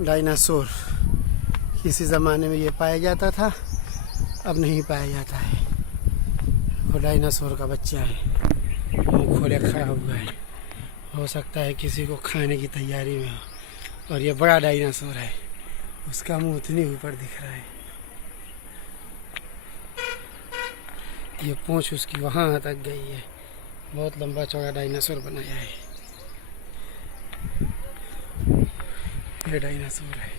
Dinosaur किसी ज़माने में ये पाया जाता था, अब नहीं पाया जाता है। वो डायनासोर का बच्चा है, मुँह खोले खड़ा हुआ है, हो सकता है किसी को खाने की तैयारी में हो। और ये बड़ा डायनासोर है, उसका मुंह उतनी ऊपर दिख रहा है, ये पूंछ उसकी वहाँ तक गई है। बहुत लंबा चौड़ा डायनासोर बनाया है, ये डायनासोर है।